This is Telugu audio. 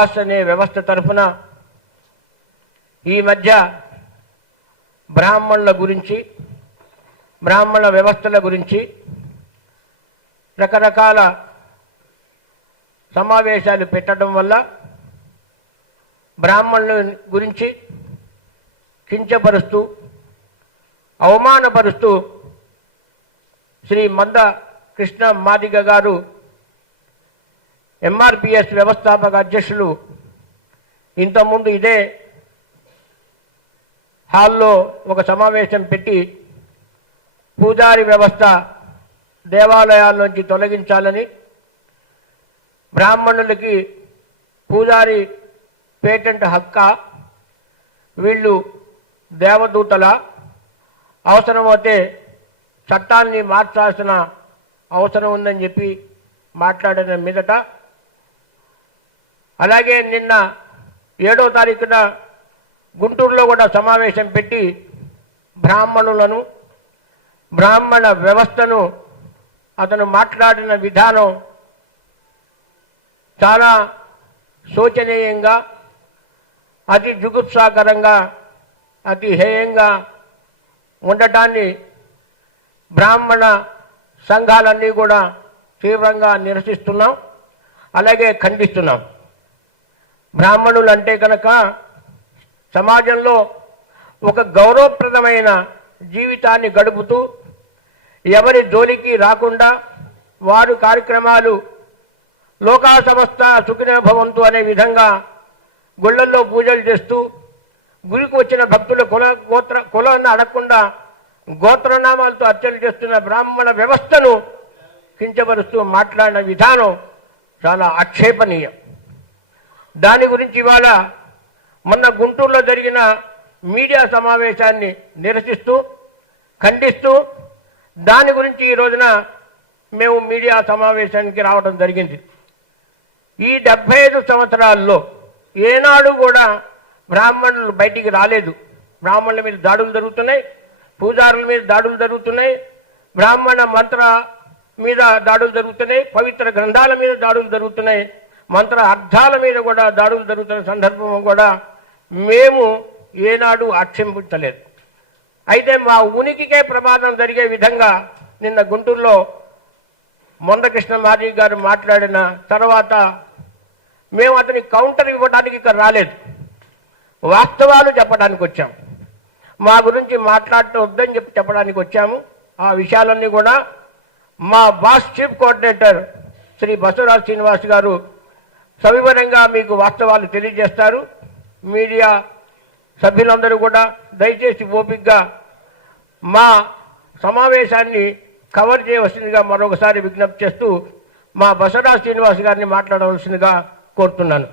బాస్ అనే వ్యవస్థ తరఫున ఈ మధ్య బ్రాహ్మణుల గురించి, బ్రాహ్మణ వ్యవస్థల గురించి రకరకాల సమావేశాలు పెట్టడం వల్ల బ్రాహ్మణుల గురించి కించపరుస్తూ, అవమానపరుస్తూ శ్రీ మంద కృష్ణ మాదిగ గారు ఎంఆర్పిఎస్ వ్యవస్థాపక అధ్యక్షులు ఇంతకుముందు ఇదే హాల్లో ఒక సమావేశం పెట్టి పూజారి వ్యవస్థ దేవాలయాల్లోంచి తొలగించాలని, బ్రాహ్మణులకి పూజారి పేటెంట్ హక్క, వీళ్ళు దేవదూతల, అవసరమైతే చట్టాన్ని మార్చాల్సిన అవసరం ఉందని చెప్పి మాట్లాడిన మీదట, అలాగే నిన్న 7వ తారీఖున గుంటూరులో కూడా సమావేశం పెట్టి బ్రాహ్మణులను, బ్రాహ్మణ వ్యవస్థను అతను మాట్లాడిన విధానం చాలా శోచనీయంగా, అతి జుగుప్సాకరంగా, అతి హేయంగా ఉండటాన్ని బ్రాహ్మణ సంఘాలన్నీ కూడా తీవ్రంగా నిరసిస్తున్నాం, అలాగే ఖండిస్తున్నాం. బ్రాహ్మణులు అంటే కనుక సమాజంలో ఒక గౌరవప్రదమైన జీవితాన్ని గడుపుతూ ఎవరి జోలికి రాకుండా వారు కార్యక్రమాలు లోకా సమస్త సుఖినో భవంతు అనే విధంగా గుళ్ళల్లో పూజలు చేస్తూ గురికి వచ్చిన భక్తుల కులాన్ని అడగకుండా గోత్రనామాలతో అర్చన చేస్తున్న బ్రాహ్మణ వ్యవస్థను కించపరుస్తూ మాట్లాడిన విధానం చాలా ఆక్షేపణీయం. దాని గురించి ఇవాళ మొన్న గుంటూరులో జరిగిన మీడియా సమావేశాన్ని నిరసిస్తూ, ఖండిస్తూ, దాని గురించి ఈ రోజున మేము మీడియా సమావేశానికి రావడం జరిగింది. ఈ 75 సంవత్సరాల్లో ఏనాడు కూడా బ్రాహ్మణులు బయటికి రాలేదు. బ్రాహ్మణుల మీద దాడులు జరుగుతున్నాయి, పూజారుల మీద దాడులు జరుగుతున్నాయి, బ్రాహ్మణ మంత్ర మీద దాడులు జరుగుతున్నాయి, పవిత్ర గ్రంథాల మీద దాడులు జరుగుతున్నాయి, మంత్ర అర్థాల మీద కూడా దాడులు జరుగుతున్న సందర్భం కూడా మేము ఏనాడు ఆక్షేపించలేదు. అయితే మా ఉనికికే ప్రమాదం జరిగే విధంగా నిన్న గుంటూరులో మందకృష్ణ మాదిగ గారు మాట్లాడిన తర్వాత మేము అతనికి కౌంటర్ ఇవ్వడానికి ఇక్కడ రాలేదు, వాస్తవాలు చెప్పడానికి వచ్చాము. మా గురించి మాట్లాడటం వద్దని చెప్పడానికి వచ్చాము. ఆ విషయాలన్నీ కూడా మా boss chief coordinator Shri Basavaraj Srinivas గారు సవివరంగా మీకు వాస్తవాలు తెలియజేస్తారు. మీడియా సభ్యులందరూ కూడా దయచేసి ఓపికగా మా సమావేశాన్ని కవర్ చేయవలసిందిగా మరొకసారి విజ్ఞప్తి చేస్తూ మా బసవరాజ్ శ్రీనివాస్ గారిని మాట్లాడవలసిందిగా కోరుతున్నాను.